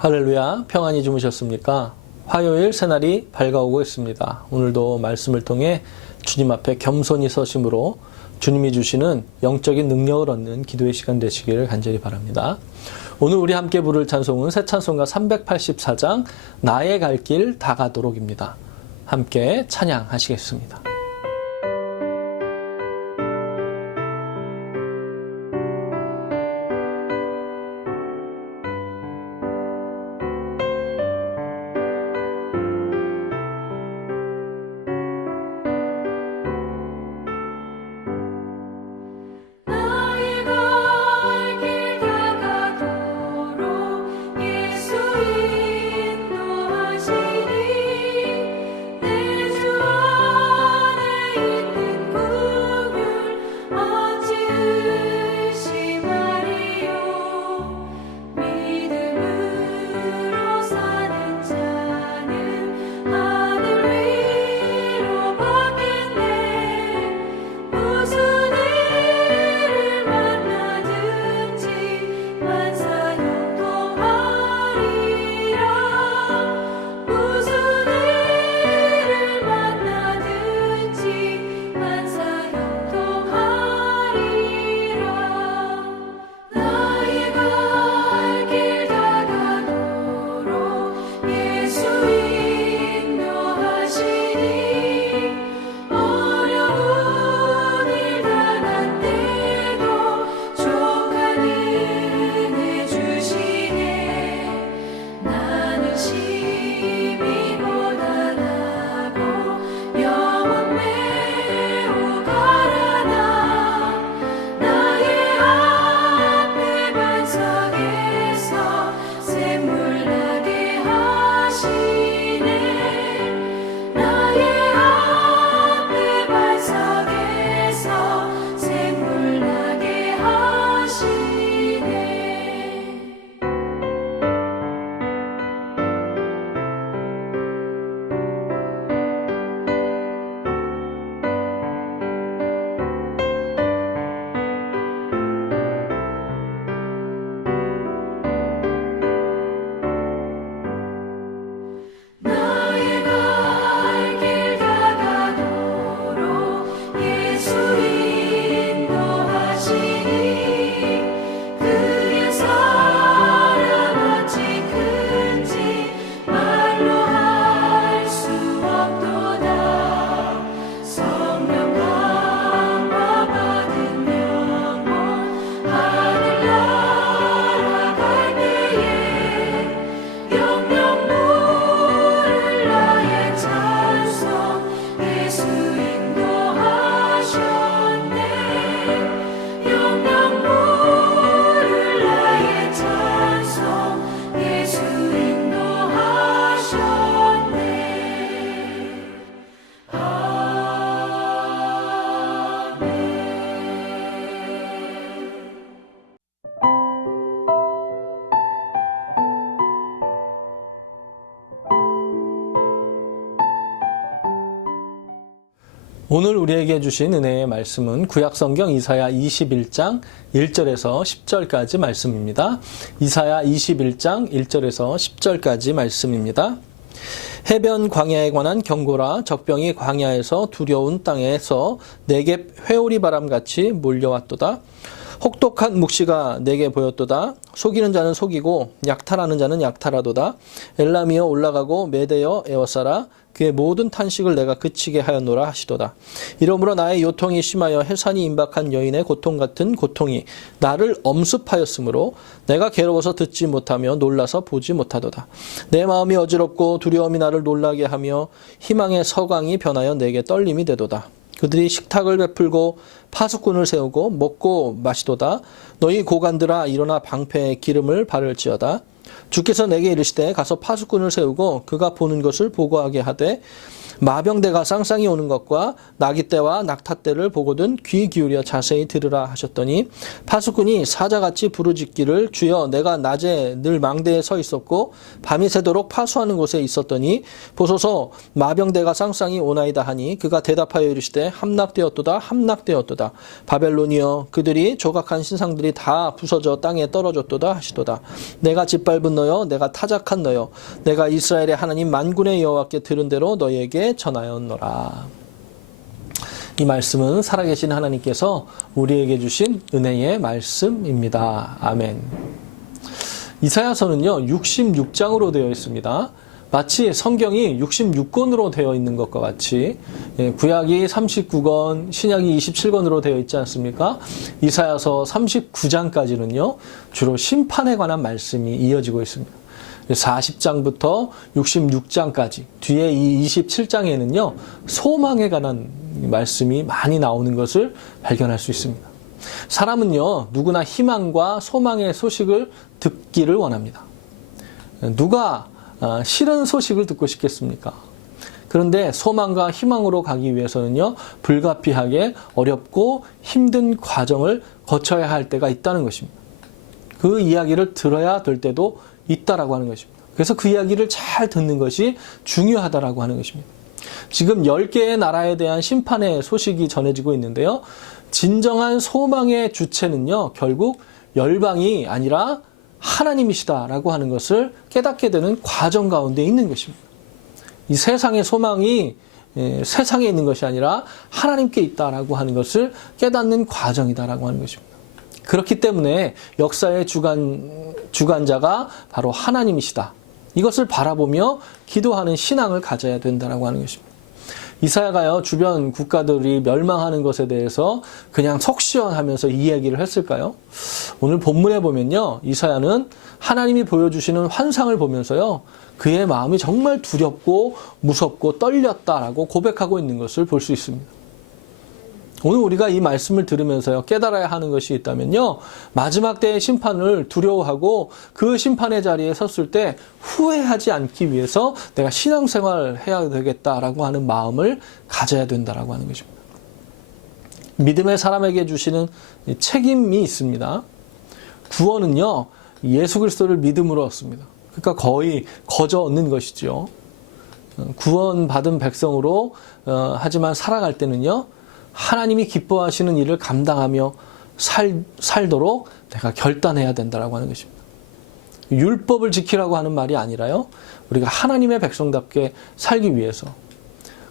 할렐루야, 평안히 주무셨습니까? 화요일 새날이 밝아오고 있습니다. 오늘도 말씀을 통해 주님 앞에 겸손히 서심으로 주님이 주시는 영적인 능력을 얻는 기도의 시간 되시기를 간절히 바랍니다. 오늘 우리 함께 부를 찬송은 새 찬송가 384장 나의 갈 길 다 가도록입니다. 함께 찬양하시겠습니다. 오늘 우리에게 주신 은혜의 말씀은 구약성경 이사야 21장 1절에서 10절까지 말씀입니다. 이사야 21장 1절에서 10절까지 말씀입니다. 해변 광야에 관한 경고라 적병이 광야에서 두려운 땅에서 내게 회오리 바람같이 몰려왔도다. 혹독한 묵시가 내게 보였도다. 속이는 자는 속이고 약탈하는 자는 약탈하도다. 엘람이여 올라가고 메대여 에워싸라. 그의 모든 탄식을 내가 그치게 하였노라 하시도다. 이러므로 나의 요통이 심하여 해산이 임박한 여인의 고통 같은 고통이 나를 엄습하였으므로 내가 괴로워서 듣지 못하며 놀라서 보지 못하도다. 내 마음이 어지럽고 두려움이 나를 놀라게 하며 희망의 서광이 변하여 내게 떨림이 되도다. 그들이 식탁을 베풀고 파수꾼을 세우고 먹고 마시도다. 너희 고관들아 일어나 방패에 기름을 바를지어다. 주께서 내게 이르시되 가서 파수꾼을 세우고 그가 보는 것을 보고하게 하되 마병대가 쌍쌍이 오는 것과 나귀 떼와 낙타 떼를 보거든 귀 기울여 자세히 들으라 하셨더니 파수꾼이 사자같이 부르짖기를 주여 내가 낮에 늘 망대에 서 있었고 밤이 새도록 파수하는 곳에 있었더니 보소서 마병대가 쌍쌍이 오나이다 하니 그가 대답하여 이르시되 함락되었도다 함락되었도다. 바벨론이여 그들이 조각한 신상들이 다 부서져 땅에 떨어졌도다 하시도다. 내가 짓밟은 너여 내가 타작한 너여 내가 이스라엘의 하나님 만군의 여호와께 들은 대로 너희에게 전하였노라 이 말씀은 살아계신 하나님께서 우리에게 주신 은혜의 말씀입니다. 아멘. 이사야서는요, 66장으로 되어 있습니다. 마치 성경이 66권으로 되어 있는 것과 같이 예, 구약이 39권, 신약이 27권으로 되어 있지 않습니까? 이사야서 39장까지는요, 주로 심판에 관한 말씀이 이어지고 있습니다. 40장부터 66장까지 뒤에 이 27장에는요 소망에 관한 말씀이 많이 나오는 것을 발견할 수 있습니다. 사람은요 누구나 희망과 소망의 소식을 듣기를 원합니다. 누가 아, 싫은 소식을 듣고 싶겠습니까? 그런데 소망과 희망으로 가기 위해서는요 불가피하게 어렵고 힘든 과정을 거쳐야 할 때가 있다는 것입니다. 그 이야기를 들어야 될 때도 있다라고 하는 것입니다. 그래서 그 이야기를 잘 듣는 것이 중요하다라고 하는 것입니다. 지금 10개의 나라에 대한 심판의 소식이 전해지고 있는데요. 진정한 소망의 주체는요, 결국 열방이 아니라 하나님이시다라고 하는 것을 깨닫게 되는 과정 가운데 있는 것입니다. 이 세상의 소망이 에, 세상에 있는 것이 아니라 하나님께 있다라고 하는 것을 깨닫는 과정이다라고 하는 것입니다. 그렇기 때문에 역사의 주관, 주관자가 바로 하나님이시다. 이것을 바라보며 기도하는 신앙을 가져야 된다라고 하는 것입니다. 이사야가요, 주변 국가들이 멸망하는 것에 대해서 그냥 속시원하면서 이 얘기를 했을까요? 오늘 본문에 보면요, 이사야는 하나님이 보여주시는 환상을 보면서요, 그의 마음이 정말 두렵고 무섭고 떨렸다라고 고백하고 있는 것을 볼 수 있습니다. 오늘 우리가 이 말씀을 들으면서요, 깨달아야 하는 것이 있다면요, 마지막 때의 심판을 두려워하고 그 심판의 자리에 섰을 때 후회하지 않기 위해서 내가 신앙생활을 해야 되겠다라고 하는 마음을 가져야 된다라고 하는 것입니다. 믿음의 사람에게 주시는 책임이 있습니다. 구원은요, 예수 그리스도를 믿음으로 얻습니다. 그러니까 거의 거저 얻는 것이죠. 구원받은 백성으로, 어, 하지만 살아갈 때는요, 하나님이 기뻐하시는 일을 감당하며 살, 살도록 내가 결단해야 된다라고 하는 것입니다. 율법을 지키라고 하는 말이 아니라요. 우리가 하나님의 백성답게 살기 위해서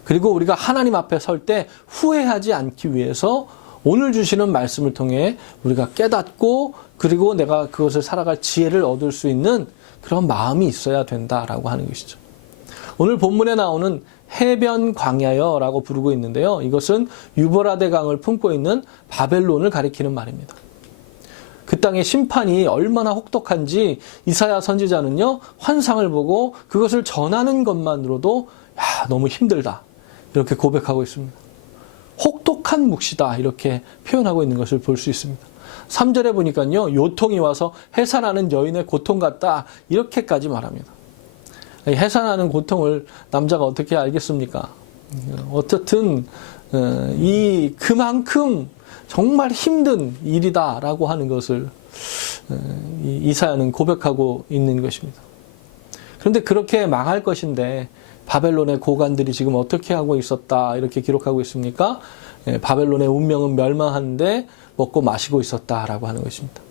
그리고 우리가 하나님 앞에 설 때 후회하지 않기 위해서 오늘 주시는 말씀을 통해 우리가 깨닫고 그리고 내가 그것을 살아갈 지혜를 얻을 수 있는 그런 마음이 있어야 된다라고 하는 것이죠. 오늘 본문에 나오는 해변 광야여라고 부르고 있는데요. 이것은 유보라데 강을 품고 있는 바벨론을 가리키는 말입니다. 그 땅의 심판이 얼마나 혹독한지 이사야 선지자는요, 환상을 보고 그것을 전하는 것만으로도 야, 너무 힘들다. 이렇게 고백하고 있습니다. 혹독한 묵시다. 이렇게 표현하고 있는 것을 볼 수 있습니다. 3절에 보니까요, 요통이 와서 해산하는 여인의 고통 같다. 이렇게까지 말합니다. 해산하는 고통을 남자가 어떻게 알겠습니까? 어쨌든 어, 이 그만큼 정말 힘든 일이다라고 하는 것을 어, 이 이사야는 고백하고 있는 것입니다. 그런데 그렇게 망할 것인데 바벨론의 고관들이 지금 어떻게 하고 있었다 이렇게 기록하고 있습니까? 예, 바벨론의 운명은 멸망하는데 먹고 마시고 있었다라고 하는 것입니다.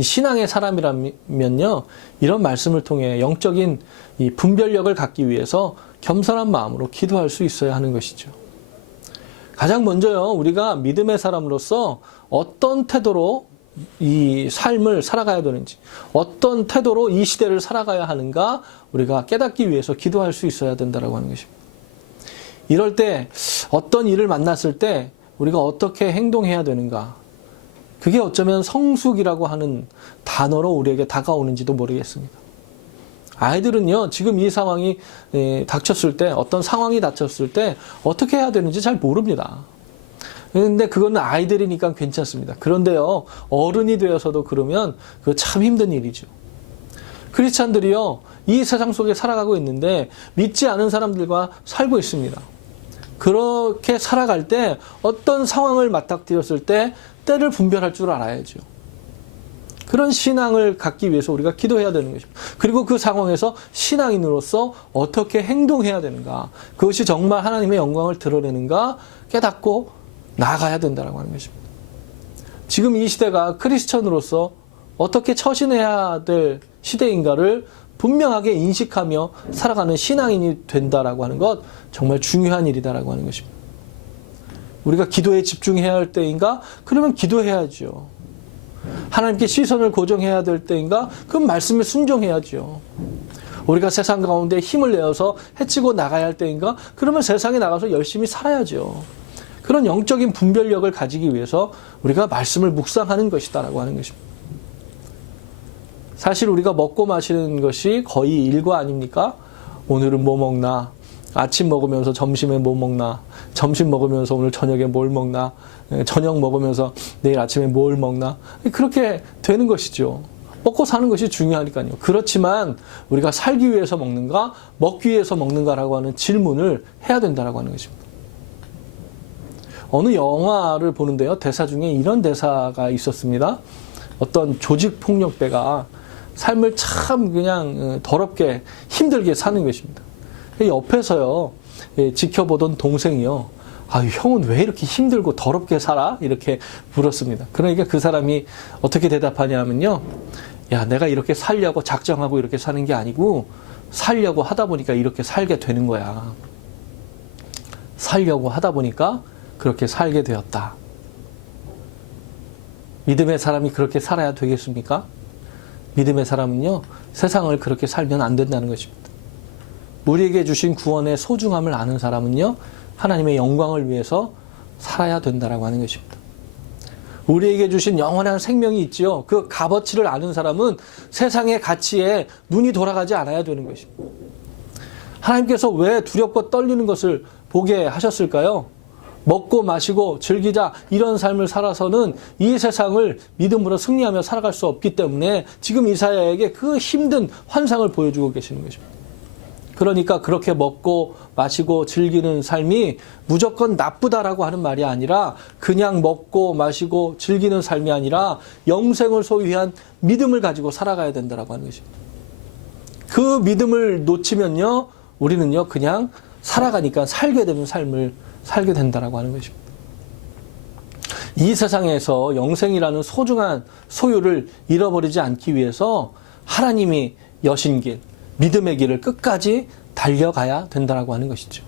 이 신앙의 사람이라면요, 이런 말씀을 통해 영적인 이 분별력을 갖기 위해서 겸손한 마음으로 기도할 수 있어야 하는 것이죠. 가장 먼저요, 우리가 믿음의 사람으로서 어떤 태도로 이 삶을 살아가야 되는지, 어떤 태도로 이 시대를 살아가야 하는가 우리가 깨닫기 위해서 기도할 수 있어야 된다라고 하는 것입니다. 이럴 때 어떤 일을 만났을 때 우리가 어떻게 행동해야 되는가, 그게 어쩌면 성숙이라고 하는 단어로 우리에게 다가오는지도 모르겠습니다. 아이들은요, 지금 이 상황이 에, 닥쳤을 때, 어떤 상황이 닥쳤을 때, 어떻게 해야 되는지 잘 모릅니다. 근데 그거는 아이들이니까 괜찮습니다. 그런데요, 어른이 되어서도 그러면 그거 참 힘든 일이죠. 크리스찬들이요, 이 세상 속에 살아가고 있는데 믿지 않은 사람들과 살고 있습니다. 그렇게 살아갈 때 어떤 상황을 맞닥뜨렸을 때 때를 분별할 줄 알아야죠. 그런 신앙을 갖기 위해서 우리가 기도해야 되는 것입니다. 그리고 그 상황에서 신앙인으로서 어떻게 행동해야 되는가. 그것이 정말 하나님의 영광을 드러내는가 깨닫고 나아가야 된다고 하는 것입니다. 지금 이 시대가 크리스천으로서 어떻게 처신해야 될 시대인가를 분명하게 인식하며 살아가는 신앙인이 된다라고 하는 것 정말 중요한 일이다라고 하는 것입니다. 우리가 기도에 집중해야 할 때인가? 그러면 기도해야죠. 하나님께 시선을 고정해야 될 때인가? 그럼 말씀에 순종해야죠. 우리가 세상 가운데 힘을 내어서 해치고 나가야 할 때인가? 그러면 세상에 나가서 열심히 살아야죠. 그런 영적인 분별력을 가지기 위해서 우리가 말씀을 묵상하는 것이다라고 하는 것입니다. 사실 우리가 먹고 마시는 것이 거의 일과 아닙니까? 오늘은 뭐 먹나? 아침 먹으면서 점심에 뭐 먹나? 점심 먹으면서 오늘 저녁에 뭘 먹나? 예, 저녁 먹으면서 내일 아침에 뭘 먹나? 그렇게 되는 것이죠. 먹고 사는 것이 중요하니까요. 그렇지만 우리가 살기 위해서 먹는가, 먹기 위해서 먹는가라고 하는 질문을 해야 된다라고 하는 것입니다. 어느 영화를 보는데요. 대사 중에 이런 대사가 있었습니다. 어떤 조직 폭력배가 삶을 참 그냥 어, 더럽게 힘들게 사는 것입니다. 옆에서요, 예, 지켜보던 동생이요. 아, 형은 왜 이렇게 힘들고 더럽게 살아? 이렇게 물었습니다. 그러니까 그 사람이 어떻게 대답하냐면요. 야, 내가 이렇게 살려고 작정하고 이렇게 사는 게 아니고, 살려고 하다 보니까 이렇게 살게 되는 거야. 살려고 하다 보니까 그렇게 살게 되었다. 믿음의 사람이 그렇게 살아야 되겠습니까? 믿음의 사람은요, 세상을 그렇게 살면 안 된다는 것입니다. 우리에게 주신 구원의 소중함을 아는 사람은요, 하나님의 영광을 위해서 살아야 된다라고 하는 것입니다. 우리에게 주신 영원한 생명이 있지요. 그 값어치를 아는 사람은 세상의 가치에 눈이 돌아가지 않아야 되는 것입니다. 하나님께서 왜 두렵고 떨리는 것을 보게 하셨을까요? 먹고 마시고 즐기자 이런 삶을 살아서는 이 세상을 믿음으로 승리하며 살아갈 수 없기 때문에 지금 이사야에게 그 힘든 환상을 보여주고 계시는 것입니다. 그러니까 그렇게 먹고 마시고 즐기는 삶이 무조건 나쁘다라고 하는 말이 아니라 그냥 먹고 마시고 즐기는 삶이 아니라 영생을 소유한 믿음을 가지고 살아가야 된다라고 하는 것입니다. 그 믿음을 놓치면요, 우리는요, 그냥 살아가니까 살게 되는 삶을 살게 된다라고 하는 것입니다. 이 세상에서 영생이라는 소중한 소유를 잃어버리지 않기 위해서 하나님이 여신 길, 믿음의 길을 끝까지 달려가야 된다라고 하는 것이죠.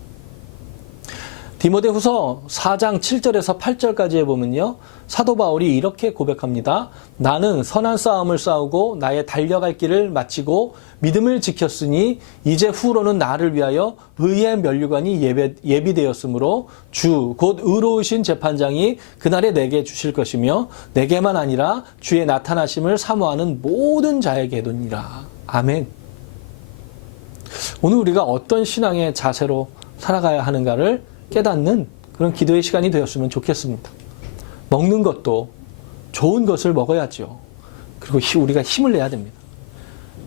디모데후서 4장 7절에서 8절까지에 보면요. 사도 바울이 이렇게 고백합니다. 나는 선한 싸움을 싸우고 나의 달려갈 길을 마치고 믿음을 지켰으니 이제 후로는 나를 위하여 의의 면류관이 예배, 예비되었으므로 주 곧 의로우신 재판장이 그날에 내게 주실 것이며 내게만 아니라 주의 나타나심을 사모하는 모든 자에게도니라. 아멘. 오늘 우리가 어떤 신앙의 자세로 살아가야 하는가를 깨닫는 그런 기도의 시간이 되었으면 좋겠습니다. 먹는 것도 좋은 것을 먹어야죠. 그리고 히- 우리가 힘을 내야 됩니다.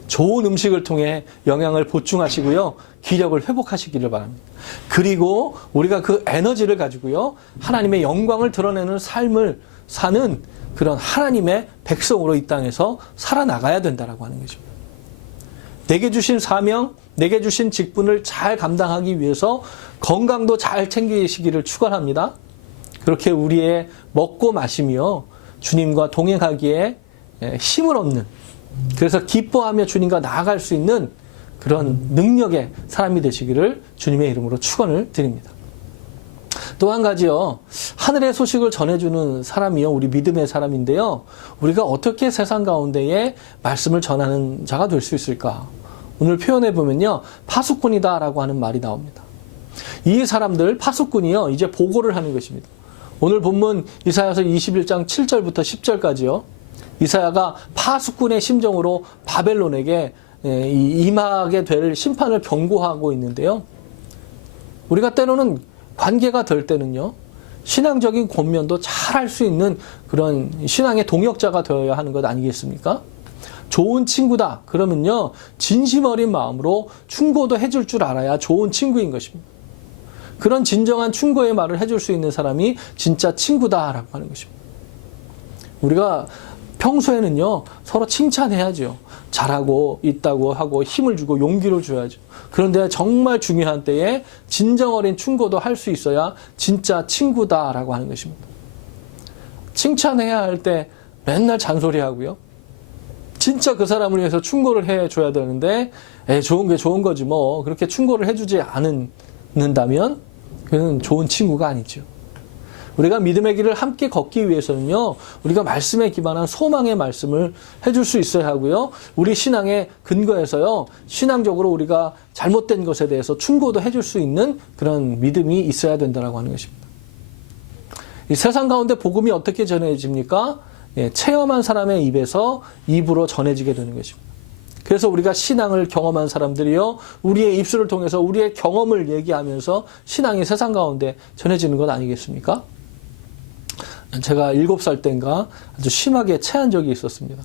좋은 음식을 통해 영양을 보충하시고요. 기력을 회복하시기를 바랍니다. 그리고 우리가 그 에너지를 가지고요. 하나님의 영광을 드러내는 삶을 사는 그런 하나님의 백성으로 이 땅에서 살아나가야 된다라고 하는 것입니다. 내게 주신 사명, 내게 주신 직분을 잘 감당하기 위해서 건강도 잘 챙기시기를 축원합니다. 그렇게 우리의 먹고 마시며 주님과 동행하기에 에, 힘을 얻는 그래서 기뻐하며 주님과 나아갈 수 있는 그런 능력의 사람이 되시기를 주님의 이름으로 축원을 드립니다. 또 한 가지요. 하늘의 소식을 전해주는 사람이요. 우리 믿음의 사람인데요. 우리가 어떻게 세상 가운데에 말씀을 전하는 자가 될 수 있을까? 오늘 표현해 보면요. 파수꾼이다라고 하는 말이 나옵니다. 이 사람들 파수꾼이요. 이제 보고를 하는 것입니다. 오늘 본문 이사야서 21장 7절부터 10절까지요. 이사야가 파수꾼의 심정으로 바벨론에게 예, 이- 임하게 될 심판을 경고하고 있는데요. 우리가 때로는 관계가 될 때는요, 신앙적인 권면도 잘 할 수 있는 그런 신앙의 동역자가 되어야 하는 것 아니겠습니까? 좋은 친구다. 그러면요, 진심 어린 마음으로 충고도 해줄 줄 알아야 좋은 친구인 것입니다. 그런 진정한 충고의 말을 해줄 수 있는 사람이 진짜 친구다라고 하는 것입니다. 우리가 평소에는요, 서로 칭찬해야죠. 잘하고 있다고 하고 힘을 주고 용기를 줘야죠. 그런데 정말 중요한 때에 진정 어린 충고도 할 수 있어야 진짜 친구다라고 하는 것입니다. 칭찬해야 할 때 맨날 잔소리하고요. 진짜 그 사람을 위해서 충고를 해줘야 되는데, 에, 좋은 게 좋은 거지 뭐. 그렇게 충고를 해주지 않는다면, 그는 좋은 친구가 아니죠. 우리가 믿음의 길을 함께 걷기 위해서는요, 우리가 말씀에 기반한 소망의 말씀을 해줄 수 있어야 하고요, 우리 신앙의 근거에서요, 신앙적으로 우리가 잘못된 것에 대해서 충고도 해줄 수 있는 그런 믿음이 있어야 된다라고 하는 것입니다. 이 세상 가운데 복음이 어떻게 전해집니까? 예, 체험한 사람의 입에서 입으로 전해지게 되는 것입니다. 그래서 우리가 신앙을 경험한 사람들이요, 우리의 입술을 통해서 우리의 경험을 얘기하면서 신앙이 세상 가운데 전해지는 것 아니겠습니까? 제가 일곱 살 때인가 아주 심하게 체한 적이 있었습니다.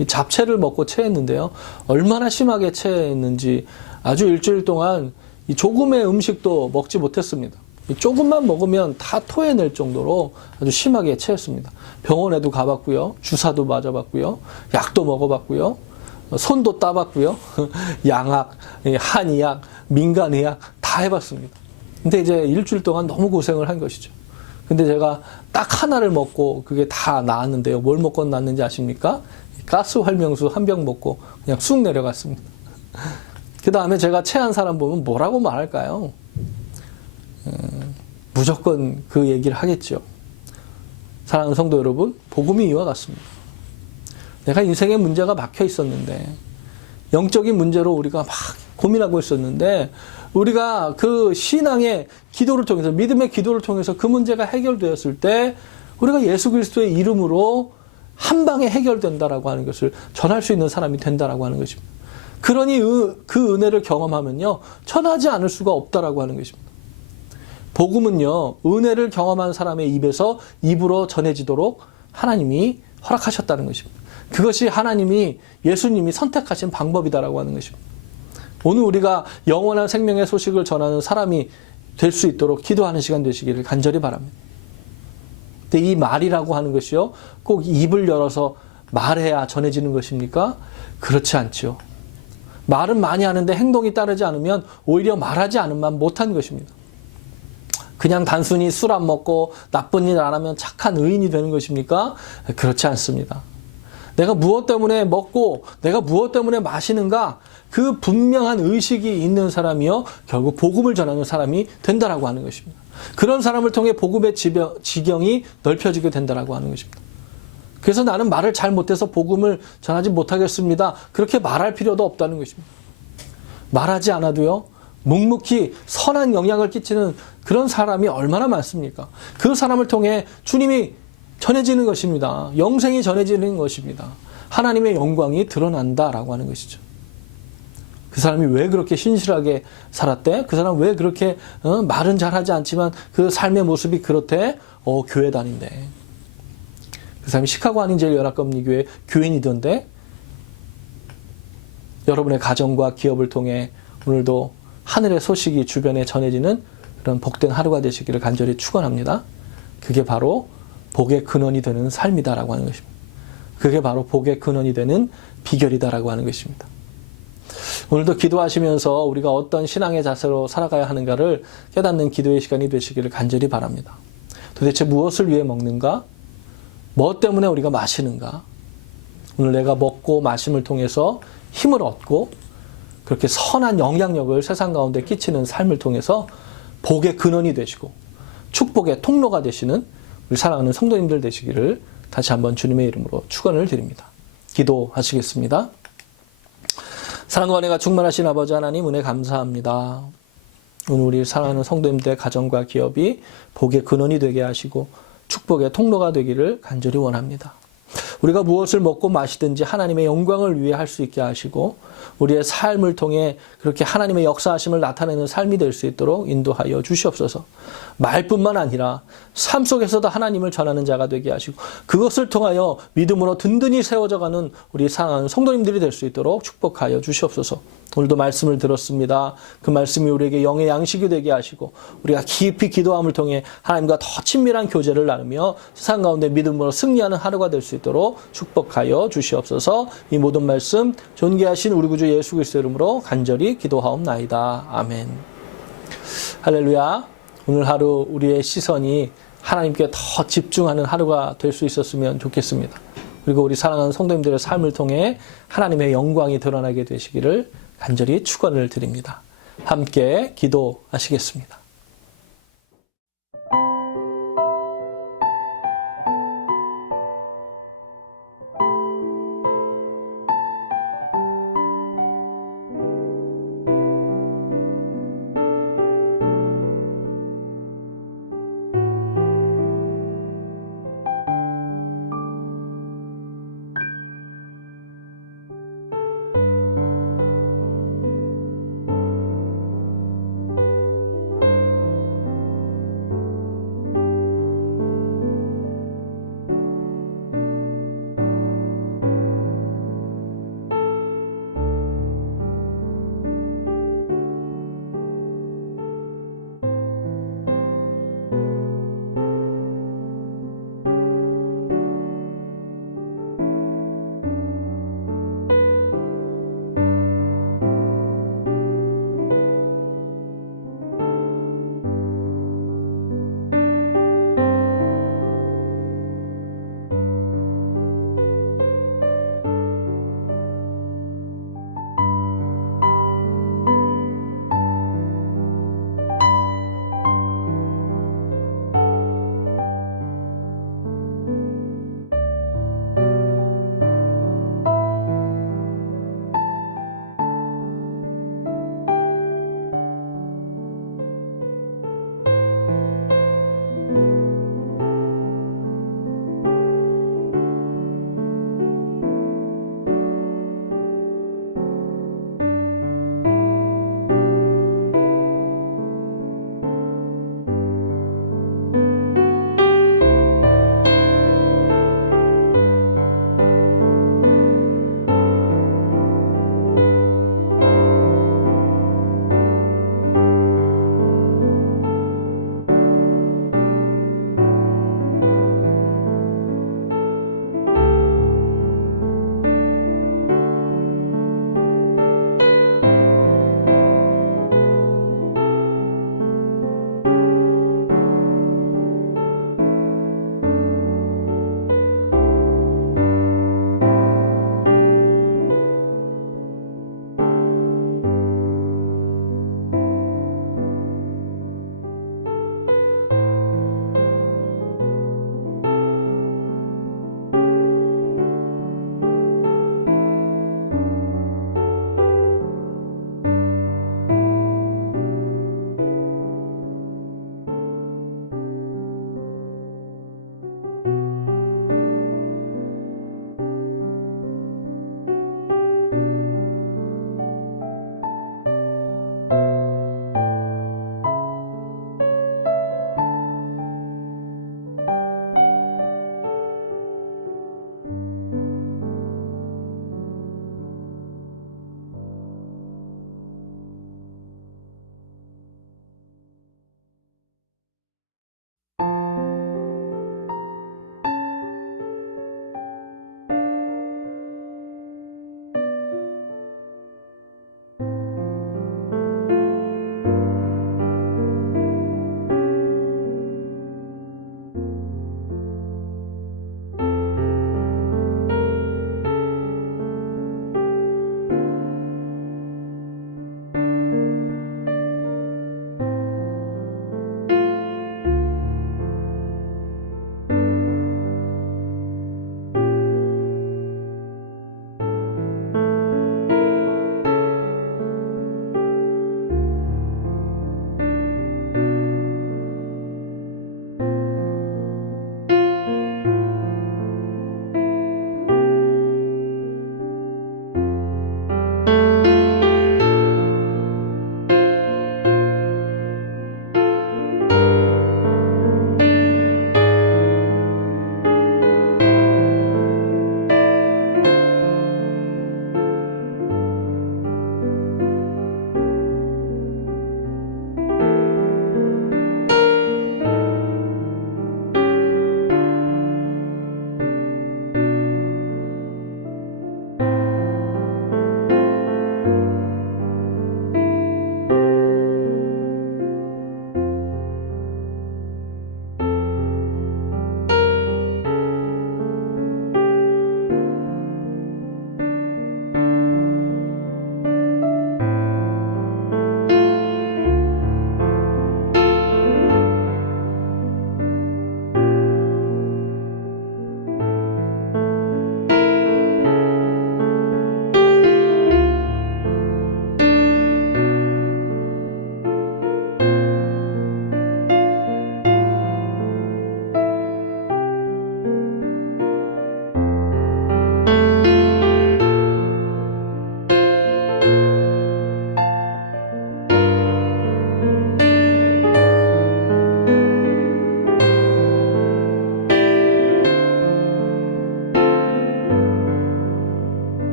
이 잡채를 먹고 체했는데요. 얼마나 심하게 체했는지 아주 일주일 동안 이 조금의 음식도 먹지 못했습니다. 이 조금만 먹으면 다 토해낼 정도로 아주 심하게 체했습니다. 병원에도 가봤고요. 주사도 맞아봤고요. 약도 먹어봤고요. 손도 따봤고요. 양악, 이 한의학, 민간의학 다 해봤습니다. 근데 이제 일주일 동안 너무 고생을 한 것이죠. 근데 제가 딱 하나를 먹고 그게 다 나았는데요. 뭘 먹고 나았는지 아십니까? 가스 활명수 한 병 먹고 그냥 쑥 내려갔습니다. 그 다음에 제가 체한 사람 보면 뭐라고 말할까요? 음, 무조건 그 얘기를 하겠죠. 사랑하는 성도 여러분, 복음이 이와 같습니다. 내가 인생에 문제가 막혀 있었는데, 영적인 문제로 우리가 막 고민하고 있었는데, 우리가 그 신앙의 기도를 통해서, 믿음의 기도를 통해서 그 문제가 해결되었을 때, 우리가 예수 그리스도의 이름으로 한 방에 해결된다라고 하는 것을 전할 수 있는 사람이 된다라고 하는 것입니다. 그러니 그 은혜를 경험하면요, 전하지 않을 수가 없다라고 하는 것입니다. 복음은요, 은혜를 경험한 사람의 입에서 입으로 전해지도록 하나님이 허락하셨다는 것입니다. 그것이 하나님이 예수님이 선택하신 방법이다라고 하는 것입니다. 오늘 우리가 영원한 생명의 소식을 전하는 사람이 될 수 있도록 기도하는 시간 되시기를 간절히 바랍니다. 근데 이 말이라고 하는 것이요, 꼭 입을 열어서 말해야 전해지는 것입니까? 그렇지 않죠. 말은 많이 하는데 행동이 따르지 않으면 오히려 말하지 않으면 못한 것입니다. 그냥 단순히 술 안 먹고 나쁜 일 안 하면 착한 의인이 되는 것입니까? 그렇지 않습니다. 내가 무엇 때문에 먹고 내가 무엇 때문에 마시는가 그 분명한 의식이 있는 사람이요 결국 복음을 전하는 사람이 된다라고 하는 것입니다. 그런 사람을 통해 복음의 지경이 넓혀지게 된다라고 하는 것입니다. 그래서 나는 말을 잘 못해서 복음을 전하지 못하겠습니다. 그렇게 말할 필요도 없다는 것입니다. 말하지 않아도요 묵묵히 선한 영향을 끼치는 그런 사람이 얼마나 많습니까? 그 사람을 통해 주님이 전해지는 것입니다. 영생이 전해지는 것입니다. 하나님의 영광이 드러난다라고 하는 것이죠. 그 사람이 왜 그렇게 신실하게 살았대? 그 사람 왜 그렇게 어, 말은 잘하지 않지만 그 삶의 모습이 그렇대? 어, 교회 다닌대. 그 사람이 시카고 한인제일 연합검리교회 교인이던데 여러분의 가정과 기업을 통해 오늘도 하늘의 소식이 주변에 전해지는 그런 복된 하루가 되시기를 간절히 축원합니다. 그게 바로 복의 근원이 되는 삶이다라고 하는 것입니다. 그게 바로 복의 근원이 되는 비결이다라고 하는 것입니다. 오늘도 기도하시면서 우리가 어떤 신앙의 자세로 살아가야 하는가를 깨닫는 기도의 시간이 되시기를 간절히 바랍니다. 도대체 무엇을 위해 먹는가? 뭐 때문에 우리가 마시는가? 오늘 내가 먹고 마심을 통해서 힘을 얻고 그렇게 선한 영향력을 세상 가운데 끼치는 삶을 통해서 복의 근원이 되시고 축복의 통로가 되시는 우리 사랑하는 성도님들 되시기를 다시 한번 주님의 이름으로 축원을 드립니다. 기도하시겠습니다. 사랑과 은혜가 충만하신 아버지 하나님 은혜 감사합니다. 오늘 우리 사랑하는 성도님들의 가정과 기업이 복의 근원이 되게 하시고 축복의 통로가 되기를 간절히 원합니다. 우리가 무엇을 먹고 마시든지 하나님의 영광을 위해 할 수 있게 하시고 우리의 삶을 통해 그렇게 하나님의 역사하심을 나타내는 삶이 될 수 있도록 인도하여 주시옵소서. 말뿐만 아니라 삶 속에서도 하나님을 전하는 자가 되게 하시고 그것을 통하여 믿음으로 든든히 세워져가는 우리 사랑하는 성도님들이 될 수 있도록 축복하여 주시옵소서. 오늘도 말씀을 들었습니다. 그 말씀이 우리에게 영의 양식이 되게 하시고 우리가 깊이 기도함을 통해 하나님과 더 친밀한 교제를 나누며 세상 가운데 믿음으로 승리하는 하루가 될 수 있도록 축복하여 주시옵소서. 이 모든 말씀 존귀하신 우리 구주 예수 그리스도 이름으로 간절히 기도하옵나이다. 아멘. 할렐루야. 오늘 하루 우리의 시선이 하나님께 더 집중하는 하루가 될 수 있었으면 좋겠습니다. 그리고 우리 사랑하는 성도님들의 삶을 통해 하나님의 영광이 드러나게 되시기를 간절히 축원을 드립니다. 함께 기도하시겠습니다.